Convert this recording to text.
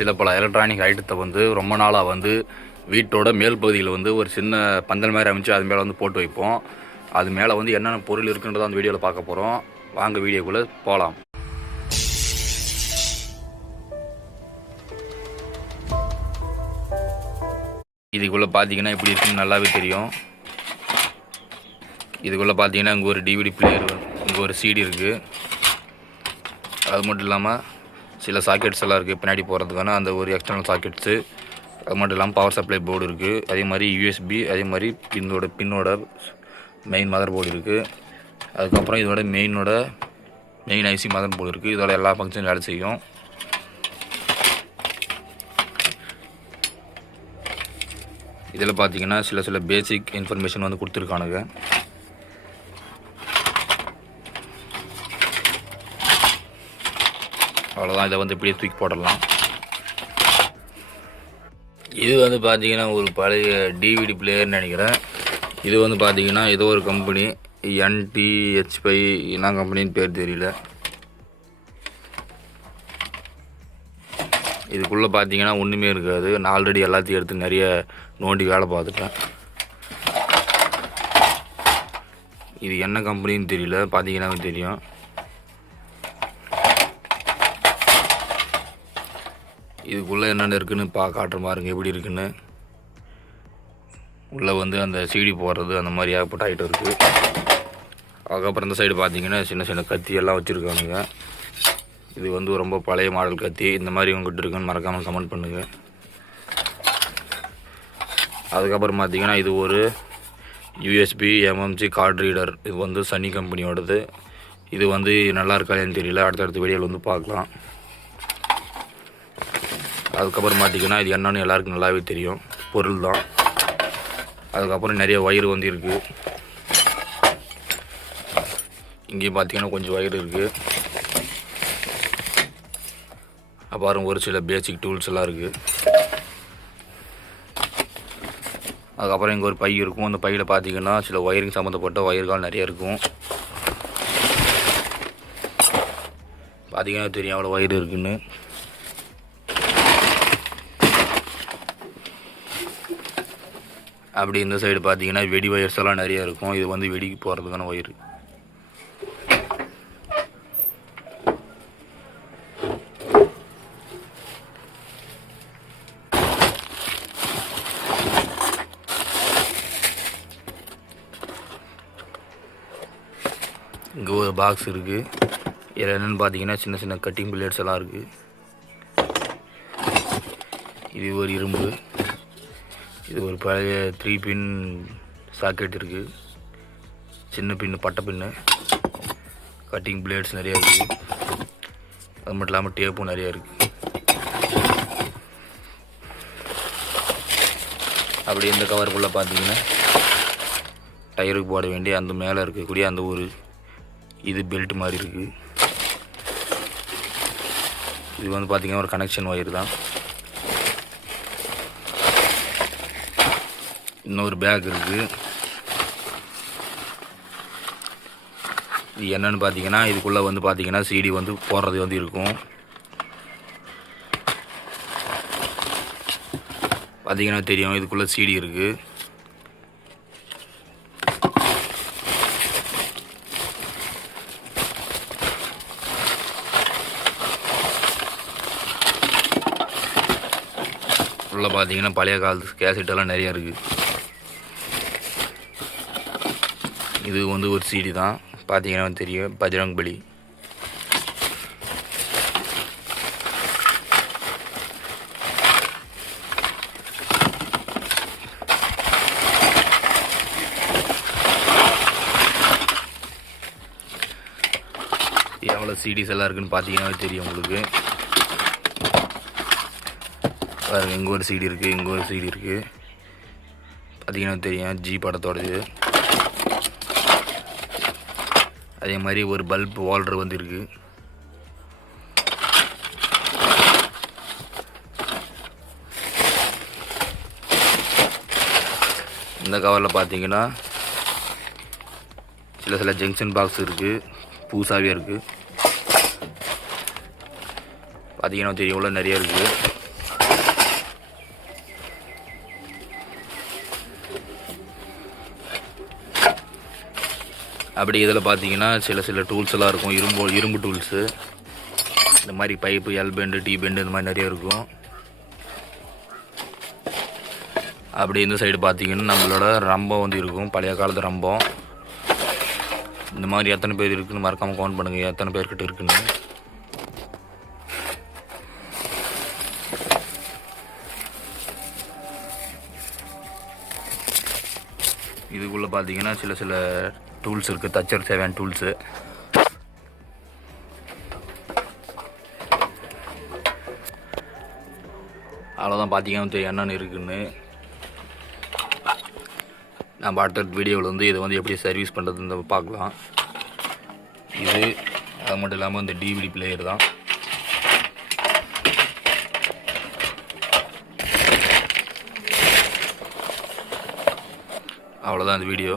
சில பல எலக்ட்ரானிக் ஐட்டத்தை வந்து ரொம்ப நாளாக வந்து வீட்டோட மேல் பகுதியில் வந்து ஒரு சின்ன பந்தல் மாதிரி அமைச்சு அது மேலே வந்து போட்டு வைப்போம். அது மேலே வந்து என்னென்ன பொருள் இருக்குன்றதை அந்த வீடியோவில் பார்க்க போகிறோம். வாங்க வீடியோக்குள்ளே போகலாம். இதுக்குள்ளே பார்த்தீங்கன்னா இப்படி இருக்குன்னு நல்லாவே தெரியும். இதுக்குள்ளே பார்த்தீங்கன்னா இங்கே ஒரு டிவிடி பிளேயர், இங்கே ஒரு சிடி இருக்குது. அது மட்டும் இல்லாமல் சில சாக்கெட்ஸ் எல்லாம் இருக்குது பின்னாடி போகிறதுக்கான அந்த ஒரு எக்ஸ்டர்னல் சாக்கெட்ஸு. அது மட்டும் இல்லாமல் பவர் சப்ளை போர்டு இருக்குது. அதே மாதிரி யூஎஸ்பி, அதே மாதிரி பின்னோட மெயின் மதர் போர்டு இருக்குது. அதுக்கப்புறம் இதோட மெயின் ஐசி மதர் போர்டு இருக்குது. இதோட எல்லா ஃபங்க்ஷனும் வேலை செய்யும். இதில் பார்த்தீங்கன்னா சில பேசிக் இன்ஃபர்மேஷன் வந்து கொடுத்துருக்கானுங்க. அவ்வளோதான், இதை வந்து இப்படியே தூக்கி போடலாம். இது வந்து பார்த்தீங்கன்னா ஒரு பழைய டிவிடி பிளேயர்னு நினைக்கிறேன். இது வந்து பார்த்தீங்கன்னா ஏதோ ஒரு கம்பெனி, NTH5 என்ன கம்பெனின்னு பேர் தெரியல. இதுக்குள்ளே பார்த்தீங்கன்னா ஒன்றுமே இருக்காது. நான் ஆல்ரெடி எல்லாத்தையும் எடுத்து நிறைய நோண்டி வேலை பார்த்துட்டேன். இது என்ன கம்பெனின்னு தெரியல, பார்த்தீங்கன்னா தெரியும். இதுக்குள்ளே என்னென்ன இருக்குன்னு காட்டுற பாருங்க எப்படி இருக்குன்னு. உள்ளே வந்து அந்த சிடி போடுறது அந்த மாதிரி ஏகப்பட்ட ஐட்டம் இருக்குது. அதுக்கப்புறம் இந்த சைடு பார்த்தீங்கன்னா சின்ன கத்தி எல்லாம் வச்சுருக்கானுங்க. இது வந்து ரொம்ப பழைய மாடல் கத்தி. இந்த மாதிரி உங்கள்கிட்ட இருக்குன்னு மறக்காமல் கமெண்ட் பண்ணுங்கள். அதுக்கப்புறம் பார்த்தீங்கன்னா இது ஒரு USB MMC கார்டு ரீடர். இது வந்து சன்னி கம்பெனியோடது. இது வந்து நல்லா இருக்காதுன்னு தெரியல, அடுத்தடுத்த வீடியோவில் வந்து பார்க்கலாம். அதுக்கப்புறம் பார்த்தீங்கன்னா இது என்னன்னு எல்லாருக்கும் நல்லாவே தெரியும், பொருள் தான். அதுக்கப்புறம் நிறைய வயர் வந்து இருக்குது. இங்கேயும் பார்த்தீங்கன்னா கொஞ்சம் வயர் இருக்குது. அப்புறம் ஒரு சில பேசிக் டூல்ஸ் எல்லாம் இருக்குது. அதுக்கப்புறம் இங்கே ஒரு பை இருக்கும். அந்த பையில் பார்த்தீங்கன்னா சில ஒயரிங் சம்மந்தப்பட்ட ஒயர்கள் நிறைய இருக்கும். பார்த்தீங்கன்னா தெரியும் அவ்வளோ ஒயர் இருக்குன்னு. அப்படி இந்த சைடு பார்த்தீங்கன்னா வெடி ஒயர்ஸ் எல்லாம் நிறைய இருக்கும். இது வந்து வெடிக்கு போகிறதுக்கான ஒயர். இங்கே ஒரு பாக்ஸ் இருக்குது. இதில் என்னென்னு பார்த்தீங்கன்னா சின்ன கட்டிங் பிளேட்ஸ் எல்லாம் இருக்குது. இது ஒரு இரும்பு. இது ஒரு பழைய 3 பின் சாக்கெட் இருக்குது. சின்ன பின்னு, பட்டை பின்னு, கட்டிங் பிளேட்ஸ் நிறையா இருக்குது. அது மட்டும் இல்லாமல் டேப்பும் நிறையா இருக்குது. அப்படி இந்த கவருக்குள்ளே பார்த்தீங்கன்னா டயருக்கு போட வேண்டிய அந்த மேலே இருக்கக்கூடிய அந்த ஒரு இது பெல்ட் மாதிரி இருக்குது. இது வந்து பார்த்திங்கன்னா ஒரு கனெக்ஷன் ஒயர் தான். இன்னொரு பேக் இருக்குது. இது என்னன்னு பார்த்தீங்கன்னா இதுக்குள்ளே வந்து பார்த்தீங்கன்னா சிடி வந்து போடுறது வந்து இருக்கும். பார்த்தீங்கன்னா தெரியும் இதுக்குள்ளே சிடி இருக்குது. உள்ள பார்த்தீங்கன்னா பழைய காலத்து கேசட்டெல்லாம் நிறையா இருக்குது. இது வந்து ஒரு சிடி தான், பார்த்தீங்கன்னா தெரியும், பஜ்ரங் பலி. எவ்வளோ சிடிஸ் எல்லாம் இருக்குன்னு பார்த்தீங்கன்னா தெரியும் உங்களுக்கு. பாருங்க, இங்கே ஒரு சிடி இருக்குது, இங்கே ஒரு சிடி இருக்குது. பார்த்தீங்கன்னா தெரியும், ஜி படத்தோடது. அதே மாதிரி ஒரு பல்ப் ஹோல்டர் வந்து இருக்குது. இந்த கவரில் பார்த்தீங்கன்னா சில ஜங்ஷன் பாக்ஸ் இருக்குது, பூசாவே இருக்குது. பார்த்தீங்கன்னா தெரியும், உள்ள நிறைய இருக்குது. அப்படி இதில் பார்த்தீங்கன்னா சில டூல்ஸ் எல்லாம் இருக்கும், இரும்பு டூல்ஸு. இந்த மாதிரி pipe, L bend, T bend இந்த மாதிரி நிறைய இருக்கும். அப்படி இந்த சைடு பார்த்தீங்கன்னா நம்மளோட ரம்பம் வந்து இருக்கும், பழைய காலத்து ரம்பம். இந்த மாதிரி எத்தனை பேர் இருக்குன்னு மறக்காமல் கவுண்ட் பண்ணுங்கள், எத்தனை பேர்கிட்ட இருக்குன்னு. இதுக்குள்ளே பார்த்தீங்கன்னா சில டூல்ஸ் இருக்குது, தச்சர் தேவையான டூல்ஸு. அவ்வளோதான், பார்த்தீங்கன்னா என்னென்னு இருக்குன்னு. நம்ம அடுத்த வீடியோவில் வந்து இதை வந்து எப்படி சர்வீஸ் பண்ணுறதுன்னு பார்க்கலாம். இது அது மட்டும் இல்லாமல் இந்த டிவிடி பிளேயர் தான். அவ்வளோதான் இந்த வீடியோ.